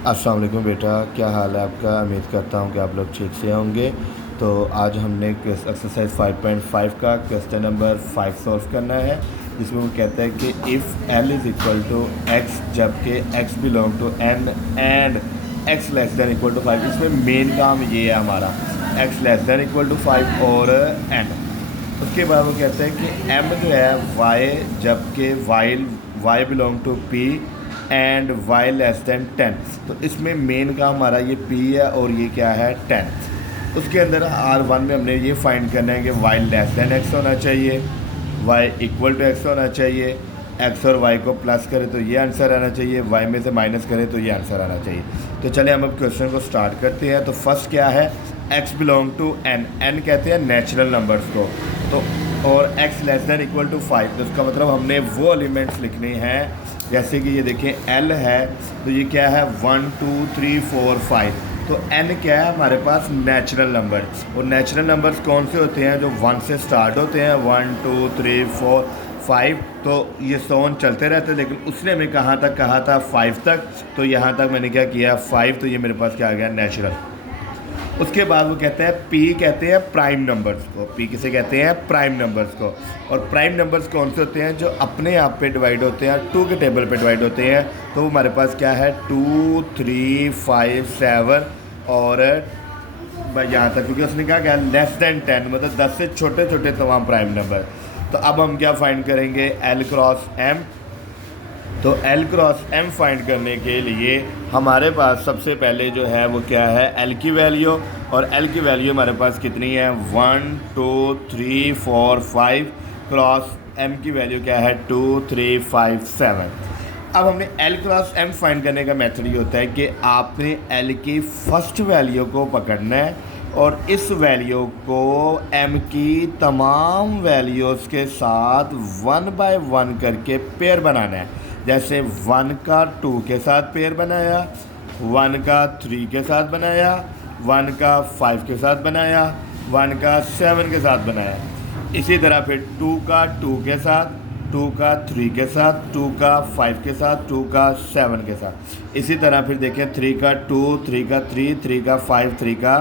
अस्सलाम वालेकुम बेटा, क्या हाल है आपका। उम्मीद करता हूँ कि आप लोग ठीक से होंगे। तो आज हमने एक्सरसाइज 5.5 का क्वेश्चन नंबर 5 सॉल्व करना है, जिसमें वो कहता है कि if L is equal to x जबकि x belong to N and x less than equal to 5। इसमें मेन काम ये है हमारा, x less than equal to 5 और एन। उसके बाद वो कहते हैं कि एम जो है वाई जबकि Y belong to P and Y less than 10। तो इसमें मेन का हमारा ये पी है और ये क्या है 10। उसके अंदर R1 में हमने ये फाइंड करना है कि वाई लेस दैन एक्स होना चाहिए, वाई इक्वल टू एक्स होना चाहिए, एक्स और वाई को प्लस करें तो ये आंसर आना चाहिए, वाई में से माइनस करें तो ये आंसर आना चाहिए। तो चलिए हम अब क्वेश्चन को स्टार्ट करते हैं। तो फर्स्ट क्या है, X belong to N, N कहते हैं नेचुरल नंबर्स को, तो और X less than equal to 5। तो इसका मतलब हमने वो एलिमेंट्स लिखने हैं, जैसे कि ये देखें एल है तो ये क्या है 1 2 3 4 5। तो एन क्या है हमारे पास नेचुरल नंबर, और नेचुरल नंबर्स कौन से होते हैं जो 1 से स्टार्ट होते हैं, 1 2 3 4 5। तो ये सोन चलते रहते हैं, लेकिन उसने हमें कहाँ तक कहा था 5 तक। तो यहाँ तक मैंने क्या किया 5, तो ये मेरे पास क्या आ गया नेचुरल। उसके बाद वो कहते हैं पी कहते हैं प्राइम नंबर्स को, पी किसे कहते हैं प्राइम नंबर्स को। और प्राइम नंबर्स कौन से होते हैं जो अपने आप पे डिवाइड होते हैं, 2 के टेबल पे डिवाइड होते हैं। तो हमारे पास क्या है 2 3 5 7 और यहाँ तक, क्योंकि उसने क्या लेस दैन 10, मतलब 10 से छोटे छोटे तमाम प्राइम नंबर। तो अब हम क्या फाइंड करेंगे एल क्रॉस एम। तो एल क्रॉस एम फाइंड करने के लिए हमारे पास सबसे पहले जो है वो क्या है एल की वैल्यू, और एल की वैल्यू हमारे पास कितनी है 1 2 3 4 5, क्रॉस एम की वैल्यू क्या है 2 3 5 7। अब हमने एल क्रॉस एम फाइंड करने का मेथड ये होता है कि आपने एल की फर्स्ट वैल्यू को पकड़ना है और इस वैल्यू को एम की तमाम वैल्यूज़ के साथ 1 बाय 1 करके पेयर बनाना है। जैसे 1 का 2 के साथ पेयर बनाया, 1 का 3 के साथ बनाया, 1 का 5 के साथ बनाया, 1 का 7 के साथ बनाया। इसी तरह फिर 2 का 2 के साथ, 2 का 3 के साथ, 2 का 5 के साथ, 2 का 7 के साथ। इसी तरह फिर देखें 3 का 2, 3 का 3, 3 का 5, 3 का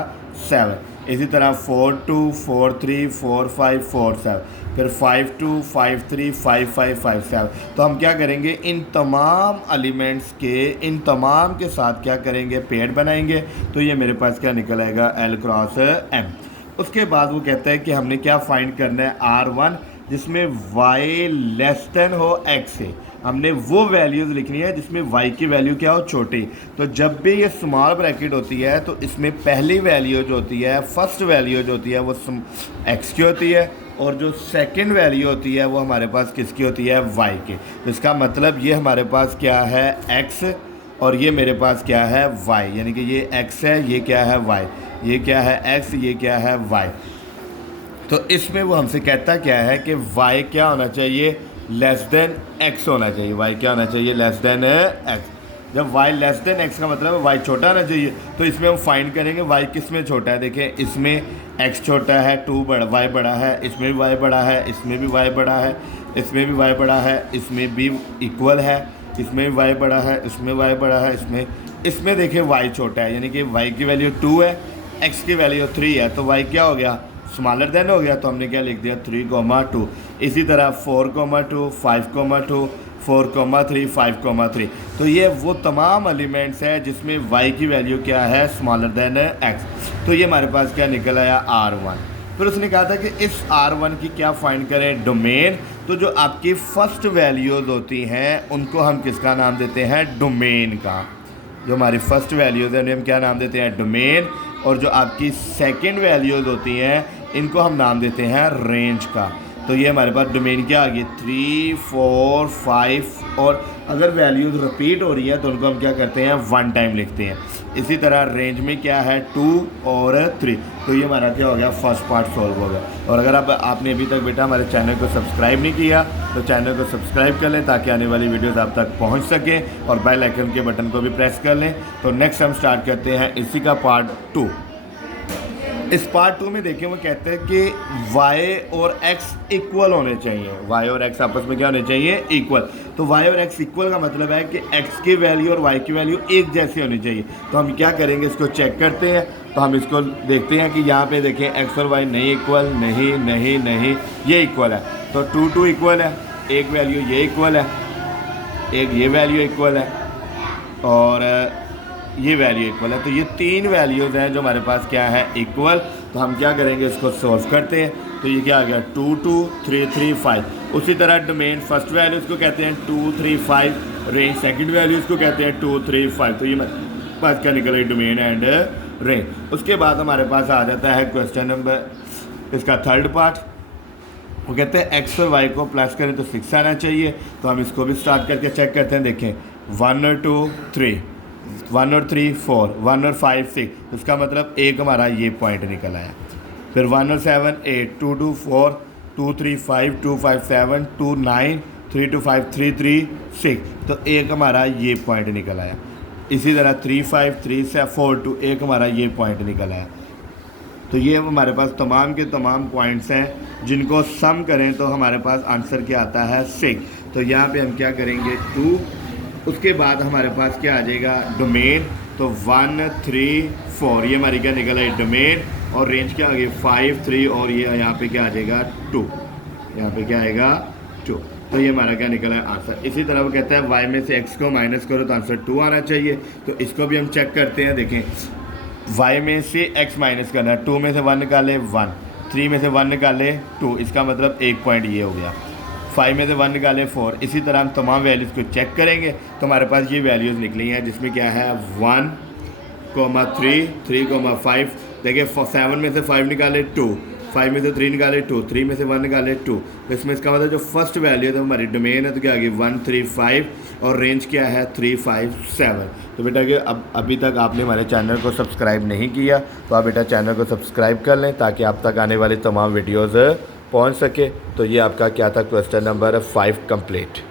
7। इसी तरह 4 2 4 3 4 5 4 7, फिर 5 2 5 3 5 5 5 7। तो हम क्या करेंगे इन तमाम एलिमेंट्स के इन तमाम के साथ क्या करेंगे पेयर बनाएंगे। तो ये मेरे पास क्या निकल आएगा एल क्रॉस एम। उसके बाद वो कहता है कि हमने क्या फाइंड करना है R1, जिसमें y लेस देन हो x से। हमने वो वैल्यूज़ लिखनी है जिसमें y की वैल्यू क्या हो छोटी। तो जब भी ये स्मॉल ब्रैकेट होती है तो इसमें पहली वैल्यू जो होती है, फर्स्ट वैल्यू जो होती है वो x की होती है, और जो सेकंड वैल्यू होती है वो हमारे पास किसकी होती है y की। तो इसका मतलब ये हमारे पास क्या है x और ये मेरे पास क्या है y, यानी कि ये x है, ये क्या है y, ये क्या है x, ये क्या है y। तो इसमें वो हमसे कहता क्या है कि y क्या होना चाहिए लेस देन x होना चाहिए, y क्या होना चाहिए लेस देन x। जब y लेस देन x का मतलब है y छोटा होना चाहिए। तो इसमें हम फाइंड करेंगे y किस में छोटा है। देखें इसमें x छोटा है, 2 बड़ा y बड़ा है, इसमें भी y बड़ा है, इसमें भी y बड़ा है, इसमें भी y बड़ा है, इसमें भी इक्वल है, इसमें भी y बड़ा है, इसमें y बड़ा है, इसमें देखिए y छोटा है, यानी कि y की वैल्यू 2 है, x की वैल्यू 3 है। तो y क्या हो गया स्मॉलर देन हो गया। तो हमने क्या लिख दिया 3, 2। इसी तरह 4, 2 5, 2 4, 3 5, 3। तो ये वो तमाम एलिमेंट्स है जिसमें y की वैल्यू क्या है स्मॉलर देन x। तो ये हमारे पास क्या निकल आया R1। फिर उसने कहा था कि इस R1 की क्या फाइंड करें डोमेन। तो जो आपकी फ़र्स्ट वैल्यूज़ होती हैं उनको हम किसका नाम देते हैं डोमेन का। जो हमारी फर्स्ट वैल्यूज़ हैं उन्हें हम क्या नाम देते हैं डोमेन, और जो आपकी सेकंड वैल्यूज़ होती हैं इनको हम नाम देते हैं रेंज का। तो ये हमारे पास डोमेन क्या आ गई 3 4 5, और अगर वैल्यूज़ रिपीट हो रही है तो उनको हम क्या करते हैं 1 टाइम लिखते हैं। इसी तरह रेंज में क्या है 2 और 3। तो ये हमारा क्या हो गया फर्स्ट पार्ट सॉल्व हो गया। और अगर आपने अभी तक बेटा हमारे चैनल को सब्सक्राइब नहीं किया तो चैनल को सब्सक्राइब कर लें ताकि आने वाली वीडियोस आप तक पहुंच सकें, और बेल आइकन के बटन को भी प्रेस कर लें। तो नेक्स्ट हम स्टार्ट करते हैं इसी का पार्ट 2। इस पार्ट 2 में देखिए वो कहते हैं कि y और x इक्वल होने चाहिए, y और x आपस में क्या होने चाहिए, इक्वल। तो y और x इक्वल का मतलब है कि x की वैल्यू और y की वैल्यू एक जैसी होनी चाहिए। तो हम क्या करेंगे, इसको चेक करते हैं। तो हम इसको देखते हैं कि यहाँ पे देखें x और y नहीं इक्वल, नहीं नहीं नहीं, ये इक्वल है। तो 2 2 इक्वल है, एक वैल्यू ये इक्वल है, एक ये वैल्यू इक्वल है और ये वैल्यू इक्वल है। तो ये 3 वैल्यूज़ हैं जो हमारे पास क्या है, इक्वल। तो हम क्या करेंगे, इसको सॉल्व करते हैं। तो ये क्या आ गया, 2 2 3 3 5। उसी तरह डोमेन फर्स्ट वैल्यू इसको कहते हैं 2 3 5, रेंज सेकंड वैल्यू इसको कहते हैं 2 3 5। तो ये पास क्या निकल डोमेन एंड रेंज। उसके बाद हमारे पास आ जाता है क्वेश्चन नंबर इसका थर्ड पार्ट। वो कहते हैं एक्स और वाई को प्लस करें तो 6 आना चाहिए। तो हम इसको भी स्टार्ट करके चेक करते हैं। देखें 1 और 2 3, 1 और 3 4, 1 और 5 6। इसका मतलब एक हमारा ये पॉइंट निकल आया। फिर 1 और 7 8, 2 2 4, 2 3 5, 2 5 7, 2 9, 3 2 5 3 3 6। तो एक हमारा ये पॉइंट निकल आया। इसी तरह 3 5 3 से 4 2, एक हमारा ये पॉइंट निकल आया। तो ये हमारे पास तमाम के तमाम पॉइंट्स हैं जिनको सम करें तो हमारे पास आंसर क्या आता है, 6। तो यहाँ पे हम क्या करेंगे, 2। उसके बाद हमारे पास क्या आ जाएगा, डोमेन। तो 1 3 4 ये हमारी क्या निकल है, डोमेन। और रेंज क्या आ गई 5 3, और ये यहाँ पे क्या आ जाएगा 2, यहाँ पे क्या आएगा 2। तो ये हमारा क्या निकला है, आंसर। इसी तरह वो कहता है y में से x को माइनस करो तो आंसर 2 आना चाहिए। तो इसको भी हम चेक करते हैं। देखें y में से x माइनस करना है, 2 में से 1 निकाले 1, 3 में से 1 निकाले 2, इसका मतलब एक पॉइंट ये हो गया। 5 में से 1 निकाले 4। इसी तरह हम तमाम वैल्यूज़ को चेक करेंगे तो हमारे पास ये वैल्यूज़ निकली हैं जिसमें क्या है 1 3 3 5। देखिए 7 में से 5 निकाले 2, 5 में से 3 निकाले 2, 3 में से 1 निकाले 2। तो इसमें इसका मतलब जो फर्स्ट वैल्यू है तो हमारी डोमेन है तो क्या आ गई 1 3 5, और रेंज क्या है 3 5 7। तो बेटा कि अब अभी तक आपने हमारे चैनल को सब्सक्राइब नहीं किया तो आप बेटा चैनल को सब्सक्राइब कर लें ताकि आप तक आने वाली तमाम वीडियोज़ पहुँच सके। तो ये आपका क्या था, क्वेश्चन नंबर 5 कंप्लीट।